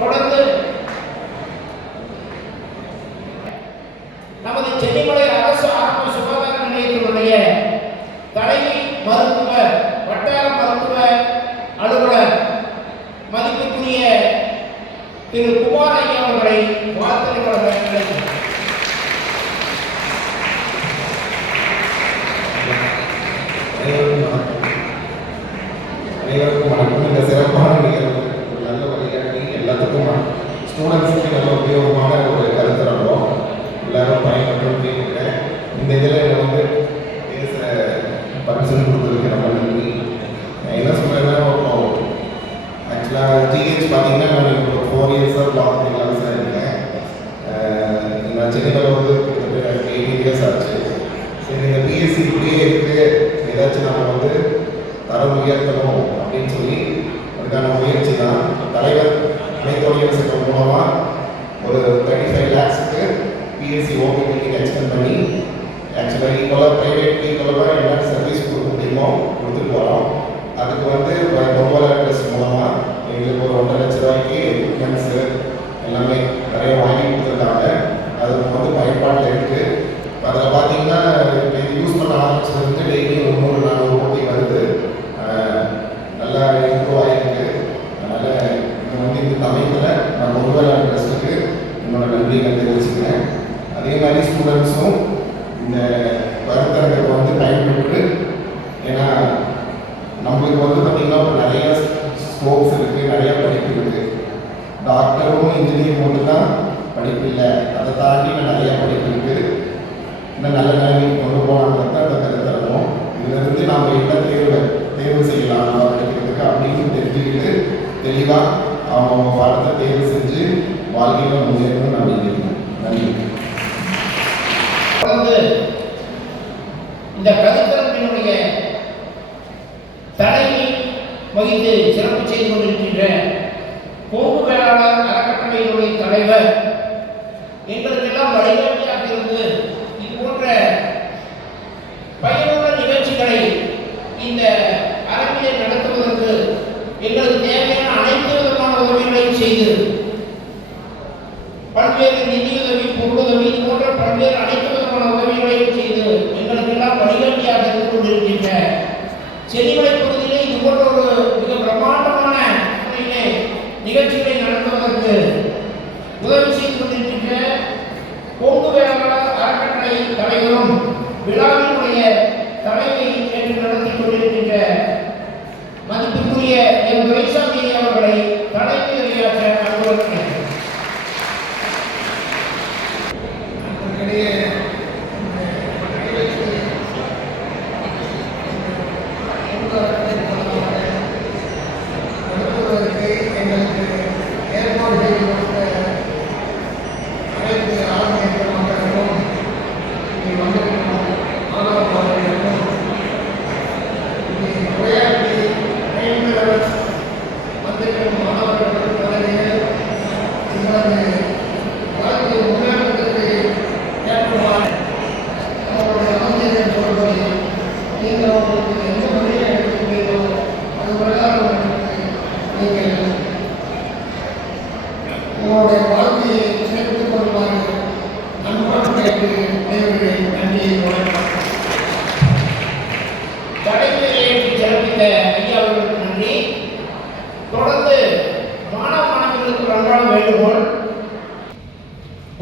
தொடர்ந்து நமது சென்னிமலை அரசு ஆரம்ப சுகாதார நிலையத்தினுடைய தலைமை மருத்துவர் வட்டார மருத்துவ அலுவலர் மதிப்புக்குரிய திரு குமார் ஐயா அவர்களை வாழ்த்து வழங்க அனைவருக்கும் வணக்கம். இந்த சிறப்பான நிகழ்வு ஒரு நல்ல வழிகாட்டி, எல்லாத்துக்கும் ஸ்டூடெண்ட்ஸுக்கு நல்ல உபயோகமான ஒரு கருத்தரங்கம், எல்லாரும் பயன்பெறும் கேட்கிறேன். இந்த இதில் என்னை வந்து பேசுகிற பர்மிஷன் கொடுத்துருக்கு, ரொம்ப நன்றி. நான் என்ன சொல்கிறேன்னா, ஆக்சுவலாக ஜிஹெச் பார்த்தீங்கன்னா நான் ஒரு 4 இயர்ஸாக பிளாக் பண்ணலாம் சார் இருக்கேன். நான் சென்னையில் வந்து கிட்டத்தட்ட 18 இயர்ஸ் ஆச்சு. சரி, இந்த பிஎஸ்சி இப்படியே இருக்குது, ஏதாச்சும் நம்ம வந்து தரம் உயர்த்தணும் அப்படின்னு சொல்லி அதுக்கான முயற்சி தான். தலைவர் அனைத்தோழியர் சங்கம் மூலமாக ஒரு 35 lakhs பிஎஸ்சி ஓபிடிக்கு எக்ஸ்டெண்ட் பண்ணி ஆக்சுவலாக ஈக்குவலாக ப்ரைவேட் ஈக்குவலாக என்ன சர்வீஸ் கொடுக்க முடியுமோ கொடுத்துட்டு வரோம். அதுக்கு வந்து மொபைல் ட்ரஸ்ட் மூலமாக எங்களுக்கு ஒரு 1.5 லட்ச ரூபாய்க்கு எக்யூப்மெண்ட்ஸு எல்லாமே நிறைய வாங்கி கொடுத்துருக்காங்க. அது வந்து பயன்பாட்டில் இருக்குது. அதில் பார்த்தீங்கன்னா இது யூஸ் பண்ண ஆரம்பிச்சதுலேருந்து டெய்லி 300-400 ஓகே வருது. நல்லா இம்ப்ரூவ் ஆகிருக்கு. அதனால் இது வந்து இந்த சமயத்தில் நான் மொபைல் ட்ரஸ்ட்டுக்கு என்னோட நன்றியை தெரிவிச்சுக்கிறேன். அதே மாதிரி ஸ்டூடெண்ட்ஸும் இந்த கருத்தரங்கத்தை வந்து பயன்பெற்று, ஏன்னா நம்மளுக்கு வந்து பார்த்திங்கன்னா இப்போ நிறைய ஸ்கோப்ஸ் இருக்குது, நிறையா படிப்பு இருக்குது. டாக்டரும் இன்ஜினியர் மட்டும் தான் படிப்பு இல்லை, அதை தாண்டி நிறையா படிப்பு இருக்குது. இன்னும் நல்ல நிலைமைக்கு கொண்டு போகலான்றது தான் அந்த கருத்தரங்கம். இதிலிருந்து நாம் என்ன தேர்வு செய்யலாம் நம்ம படிக்கிறதுக்கு அப்படின்னு தெரிஞ்சுக்கிட்டு தெளிவாக அவங்க பாடத்தை தேர்வு செஞ்சு வாழ்க்கையில் முன்னேறணும் நம்பிக்கிறேன். நன்றி. தொடர்ந்து இந்த கருத்தரங்கினுடைய தலைமை வகித்து சிறப்பு செய்து கொண்டிருக்கின்ற கோபு வேளாளர் அறக்கட்டளையினுடைய தலைவர் எங்களுக்கெல்லாம் வழிகாட்டியாக இருந்து இது போன்ற பயனுள்ள நிகழ்ச்சிகளை இந்த அரங்கிலே நடத்துவதற்கு எங்களுக்கு தேவையான அனைத்து விதமான உதவிகளையும் செய்து பல்வேறு நிதியுதவி, பொருளுதவி இது போன்ற பல்வேறு அனைத்து விதமான உதவிகளையும் செய்து எங்களுக்கெல்லாம் வழிகாட்டியாக இருந்து கொண்டிருக்கின்ற சென்னிமலை பகுதியிலே இது போன்ற ஒரு மிக பிரம்மாண்டமான முறையிலே நிகழ்ச்சிகளை நடத்துவதற்கு உதவி செய்து கொண்டிருக்கின்ற கோங்கு வேளாளர் அறக்கட்டளை தலைவரும் விழாவினுடைய தலைமை ஏற்று நடத்தி கொண்டிருக்கின்ற மதிப்புக்குரிய என் துரைசாமி அவர்களை தலைமை உரையாற்ற அனுபவிக்கிறேன். உங்களுடைய வாழ்க்கையை சேர்த்துக் கொள்வாங்க. நண்பர்களுக்கு நன்றி. தலைமையை சிறப்பித்த ஐயா அவர்களுக்கு நன்றி. தொடர்ந்து மாணவ மாணவர்களுக்கு அன்றாட வேண்டுகோள்,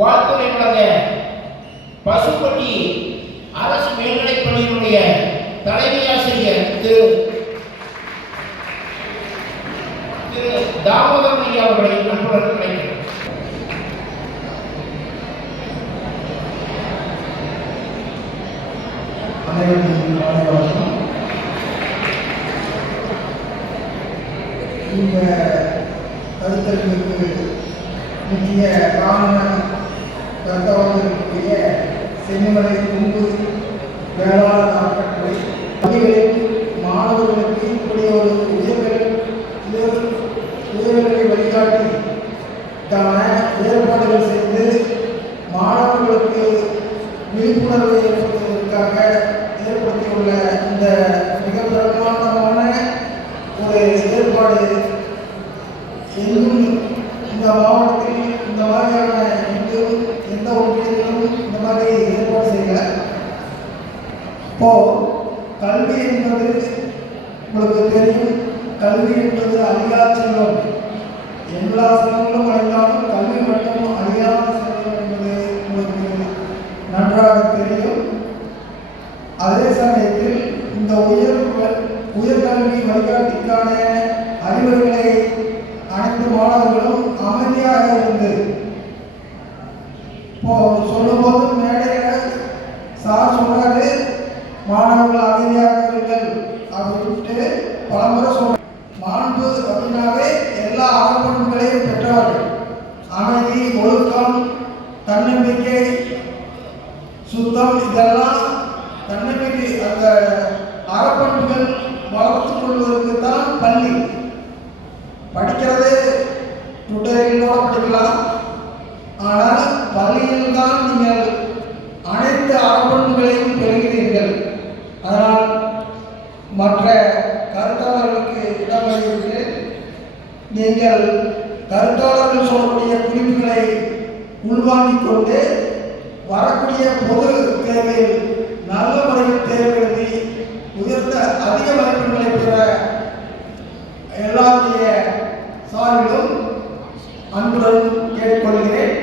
வாழ்த்துறை வழங்க பசுப்பட்டி அரசு மேல்நிலைப் பள்ளியினுடைய தலைமை ஆசிரியர் திரு தாமோதரன் ஐயா அவர்களை நண்பர்கள் அழைக்கிறேன். இந்த கருத்தரங்குக்கு முக்கிய காரணம் கருத்தாளர்களுடைய சென்னிமலை கொங்கு வேளாளர் அறக்கட்டளை பள்ளிகளில் மாணவர்களுக்கு இப்படி ஒரு உயர்நிலை வழிகாட்டிக்கான ஏற்பாடுகள் செய்து மாணவர்களுக்கு விழிப்புணர்வை ஏற்படுத்துவதற்காக ஏற்படுத்தியுள்ள இந்த மிக பிரமாண்டமான ஒரு ஏற்பாடு எங்கும் இந்த மாவட்டத்தில் இந்த மாதிரியான எந்த ஒன்றியத்திலும் இந்த மாதிரி ஏற்பாடு செய்யல. இப்போ கல்வி என்பது உங்களுக்கு தெரியும், கல்வி என்பது அழியா செல்வம். எல்லா செல்வங்களும் அழிந்தாலும் கல்வி மட்டும் அழியாத செல்வம் என்பது உங்களுக்கு நன்றாக தெரியும். அதே சமயத்தில் இந்த உயர்கல்வி வழிகாட்டிக்கான அறிவுரைகளை அனைத்து மாணவர்களும் அமைதியாக இருந்து இப்போ சொல்லும்போது மேடையில் சார் சொல்றாரு மாணவர்கள் அமைதியாக இருங்கள் அப்படின்ட்டு பலமுறை சொல்ற மாண்பு அப்படின்னாவே எல்லா அறப்பண்புகளையும் பெற்றவர்கள். அமைதி, ஒழுக்கம், தன்னம்பிக்கை, சுத்தம், இதெல்லாம் தன்னம்பிக்கை அந்த அறப்பண்புகள் வளர்த்துக் கொள்வதற்கு தான் பள்ளி. படிக்கிறது டுட்டோரியலோட படிக்கலாம், ஆனால் பள்ளியில் தான் நீங்கள் அனைத்து அறப்பண்புகளையும் பெறுகிறீர்கள். அதனால் மற்ற கருத்தாளர்களுக்கு இடமளித்து நீங்கள் கருத்தாளர்கள் சொல்லக்கூடிய குறிப்புகளை உள்வாங்கிக் கொண்டு வரக்கூடிய பொது தேர்வில் நல்ல முறையில் தேர்வு எழுதி உயர்ந்த அதிக மதிப்பெண்களை பெற எல்லாருடைய சார்பிலும் அன்புடன் கேட்டுக்கொள்கிறேன்.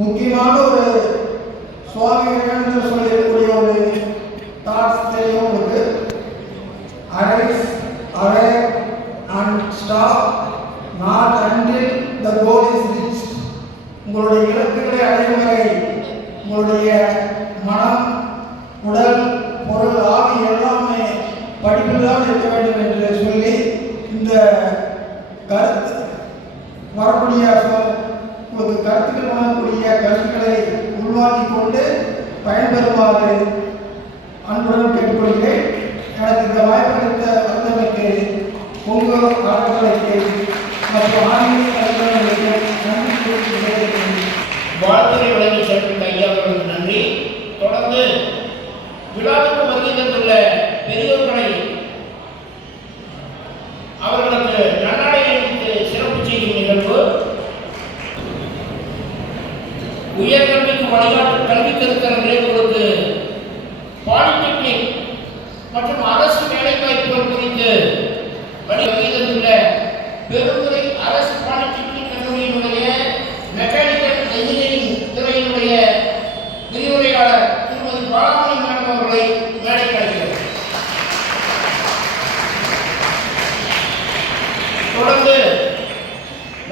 முக்கியமான ஒரு சுவாமி விவேகானந்தர் சொல்லக்கூடிய ஒரு தாட்ஸ் தெரியும் உங்களுக்கு. Arise, aware and stop not until the goal is reached. உங்களுடைய இலக்குகளை அடையும் வரை உங்களுடைய மனம், உடல், பொருள், ஆவி எல்லாமே படிப்பில் தான் இருக்க வேண்டும் என்று சொல்லி இந்த கருத்து வரக்கூடிய உங்களுக்கு கருத்துக்கள் வழங்கக்கூடிய கருத்துக்களை உள்வாங்கிக் கொண்டு பயன்பெறுமாறு அன்புடன் கேட்டுக்கொள்கிறேன். எனக்கு இந்த வாய்ப்பளித்த வந்தமைக்கு உங்கள் அறக்கலைக்கு மற்றும் ஆன்மீக கல்விகளுக்கு நன்றி கூறுகிறேன். வாழ்த்துறை வழங்கி சென்ற ஐயா அவர்களுக்கு நன்றி. தொடர்ந்து விழாவுக்கு வருகை தந்துள்ள பெரியோர்களை அவர்களுக்கு நன்னாடை அணிவித்து சிறப்பு செய்யும் நிகழ்வு. உயர்கல்விக்கு வழிகாட்டும் கல்வி கருத்தரங்களை உங்களுக்கு பாலிடெக்னிக் மற்றும் அரசு வேலைவாய்ப்புகள் குறித்து வருகை தந்துள்ள பெருந்துறை அரசு பாலிடெக்னிக் கல்லூரியினுடைய மெக்கானிக்கல் இன்ஜினியரிங் துறையினுடைய விரிவுரையாளர் திருமதி பாலாமணி மேடம் அவர்களை மேடைக்கு அழைக்கிறோம். தொடர்ந்து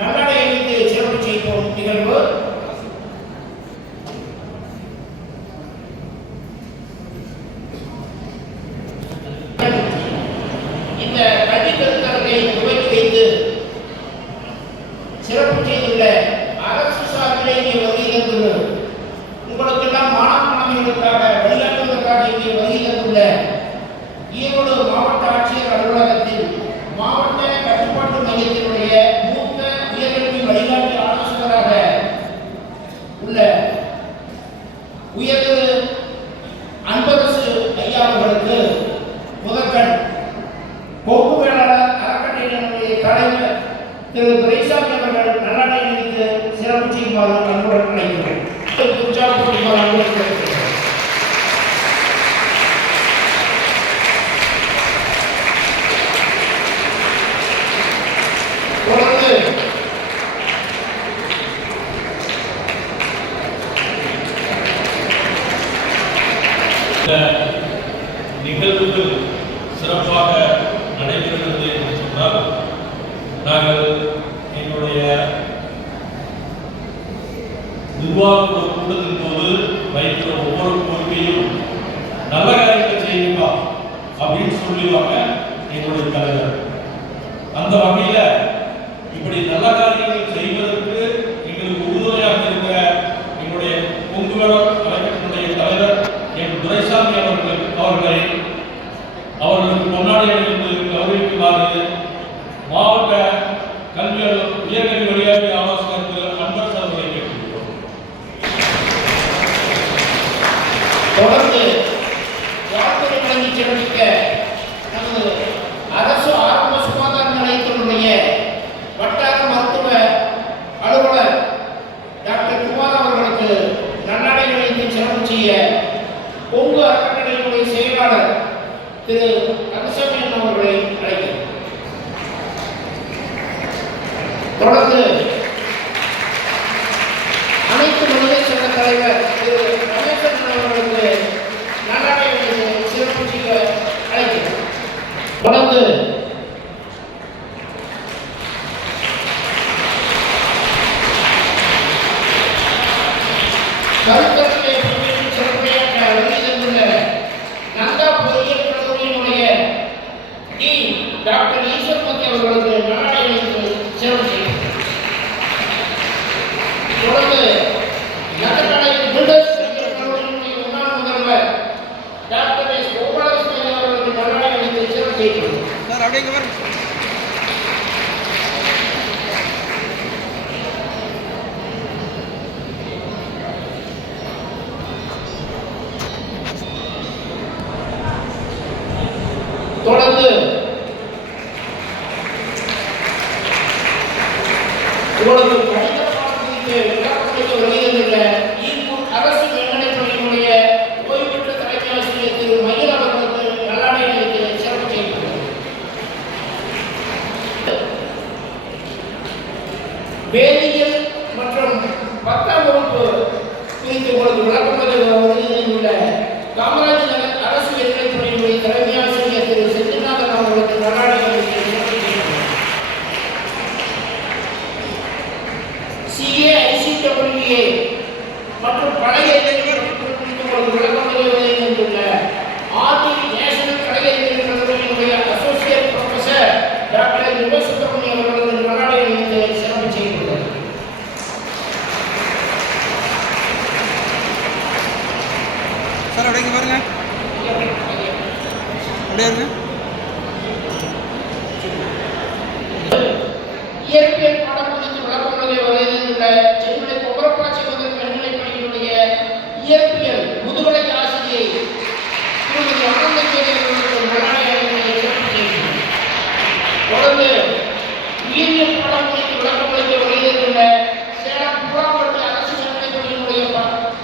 நல்லாடை அணிவித்து சிறப்பு செய்வோம் நிகழ்வு. இந்த கல்வி கருத்தரங்கை துவக்கி வைத்து சிறப்பு செய்துள்ள அரசு சார்பிலே இங்கே வருகை தந்துள்ள உங்களுக்கெல்லாம் மாணவர்களுக்காக வழிகாட்டுவதற்காக இங்கே வருகை தந்துள்ள ஈரோடு மாவட்ட ஆட்சியர் அலுவலகத்தில் மாவட்ட கட்டுப்பாட்டு மையத்தினுடைய மூத்த உயர்கல்வி வழிகாட்டி ஆலோசகராக உள்ள உயர்திரு அன்பரசு ஐயா அவர்களுக்கு முதற்கண் கொங்கு வேளாளர் அறக்கட்டளையினுடைய தலைவர் திரு துரைசாமி அவர்கள் நல்லாடை அணிவித்து சிறப்பு செய்யுமாறு அன்புடன் அழைக்கிறேன். உற்சாகப்படுத்துமாறு அன்புடன் கேட்கிறேன். தொடர்ந்து நிகழ்வுகள் சிறப்பாக நடைபெறுகிறது என்று சொன்னால் நாங்கள் எங்களுடைய நிர்வாக கூட்டத்தின் போது வைக்கிற ஒவ்வொரு கோரிக்கையும் நல்ல காரியத்தை செய்யுமா அப்படின்னு சொல்லிடுவாங்க எங்களுடைய தலைவர். அந்த வகையில் இப்படி நல்ல காரியங்கள் செய்வதற்கு எங்களுக்கு உறுதுணையாக இருக்கிற எங்களுடைய கொங்கு வேளாளர் கழகத்தினுடைய தலைவர் என் துரைசாமி அவர்களை அவர்களுக்கு பொன்னாடை அணிவித்து கௌரவிக்குமாறு மாவட்ட கல்வி உயர்கல்வி வழிகாட்டி ஆலோசகர் திரு அன்பரசு அவர்களை கேட்டுக்கொள்கிறோம். தொடர்ந்து வாழ்த்துறை வழங்கி சிறப்பிக்க நமது அரசு ஆரம்ப சுகாதார நிலையத்தினுடைய வட்டார மருத்துவ தொடர்ந்து கருத்தரங்கை பங்கேற்று சிறப்புரையாற்ற வருகை தந்துள்ள நந்தா பொறியியல் கல்லூரியினுடைய டீன் டாக்டர் ஈஸ்வர்மூர்த்தி அவர்களுக்கு நல்லாடை அணிவித்து சிறப்பு செய்கிறார். தொடர்ந்து நகர்கடை பில்டர்ஸ் கல்லூரியினுடைய முன்னாள் முதல்வர் டாக்டர் எஸ் கோபாலகிருஷ்ணன் அவர்களுக்கு நல்லாடை அணிவித்து சிறப்பு செய்கிறார். தொடர்ந்து உங்களுக்கு கணித பாடத்திற்கு விளக்கமளிக்க வருகின்ற ஈர்ப்பூர் அரசு மேல்நிலைப் பள்ளியினுடைய ஓய்வு பெற்ற தலைமை ஆசிரியர் திரு மயில் அவர்களுக்கு நல்லாடை அணிவித்து சிறப்பு செய்யப்பட்டது. வேதியியல் மற்றும் 10ஆம் வகுப்பு குறித்து உங்களுக்கு விளக்கமளிக்க வருகின்ற காமராஜ் நகர் அரசு மேல்நிலைப் பள்ளியினுடைய தலைமை ஆசிரியர் திரு செந்தில்நாதன் அவர்களுக்கு நல்லாடை அணிவித்து சிறப்பு செய்யப்பட்டது. CA ICWA மற்றும் பழைய விளக்கமளிக்க ஆர்டி நேஷனல் கலைஞர்கள் கல்லூரியினுடைய அசோசியேட் ப்ரொஃபசர் டாக்டர் யுவசுப்ரமணியம் அவர்களுக்கு நல்லாடை அணிவித்து சிறப்பு செய்யப்பட்டது. சார் அப்படியே பாருங்க, அப்படியே இருங்க. இயற்பியல் பாடம் குறித்து விளக்கமளிக்க வருகின்ற சென்னை குமரப்பாச்சி முதல் மேல்நிலைப் பள்ளியினுடைய இயற்பியல் முதுகலை ஆசிரியை திருமதி ஆனந்தஜோதி அவர்களுக்கு நல்லாடை அணிவித்து சிறப்பு செய்கிறார். தொடர்ந்து உயிரியல் பாடம் குறித்து விளக்கமளிக்க வருகின்ற சேலம் புறாம்பட்டி அரசு மேல்நிலைப் பள்ளியினுடைய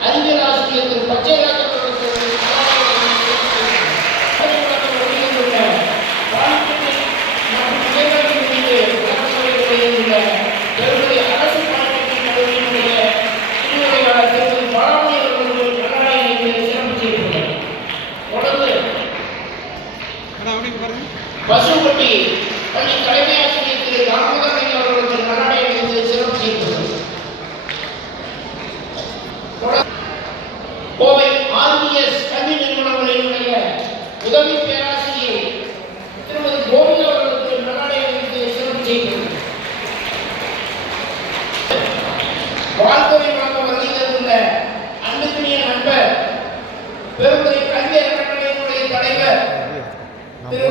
அறிவியல் ஆசிரியர் திரு பச்சைராஜ் அவர்களுக்கு நல்லாடை அணிவித்து சிறப்பு செய்கிறார். பாலிடெக்னிக் மற்றும் உயர்கல்வி குறித்து விளக்கமளிக்க வருகின்ற திருமதி அரசு பாலிடெக்னிக் கல்லூரியினுடைய திருவுரையாளர் திருமதி பாலாமணி அவர்களுக்கு நல்லாடை அணிவித்து சிறப்பு செய்கிறார். தொடர்ந்து அப்படியே பாருங்க. பசுப்பட்டி பள்ளி தலைமை ஆசிரியர் திரு ராமதரன் அவர்களுக்கு நல்லாடை அணிவித்து சிறப்பு செய்கிறார். கோவை RVS கல்வி நிறுவனங்களினுடைய உதவி பேராசிரியை திருமதி கோவிந்தா அவர்களுக்கு நல்லாடை அணிவித்து சிறப்பு செய்கிறார். வாழ்த்துறை வழங்க வருகை தந்துள்ள அன்புக்குரிய நண்பர் பெருமுறை கல்வி அறக்கட்டளையினுடைய தலைவர் திரு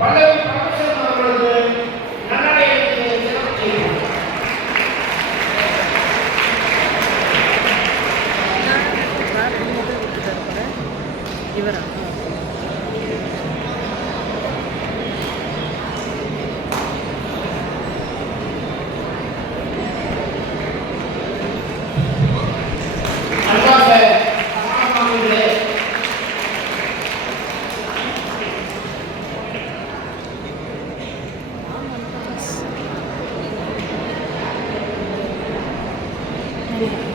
பல்லவி பரமேஸ்வரன் அவர்களுக்கு நல்லாடை அணிவித்து சிறப்பு செய்கிறார். ಇವರ அன்பாக மாணவர்களே, Thank you.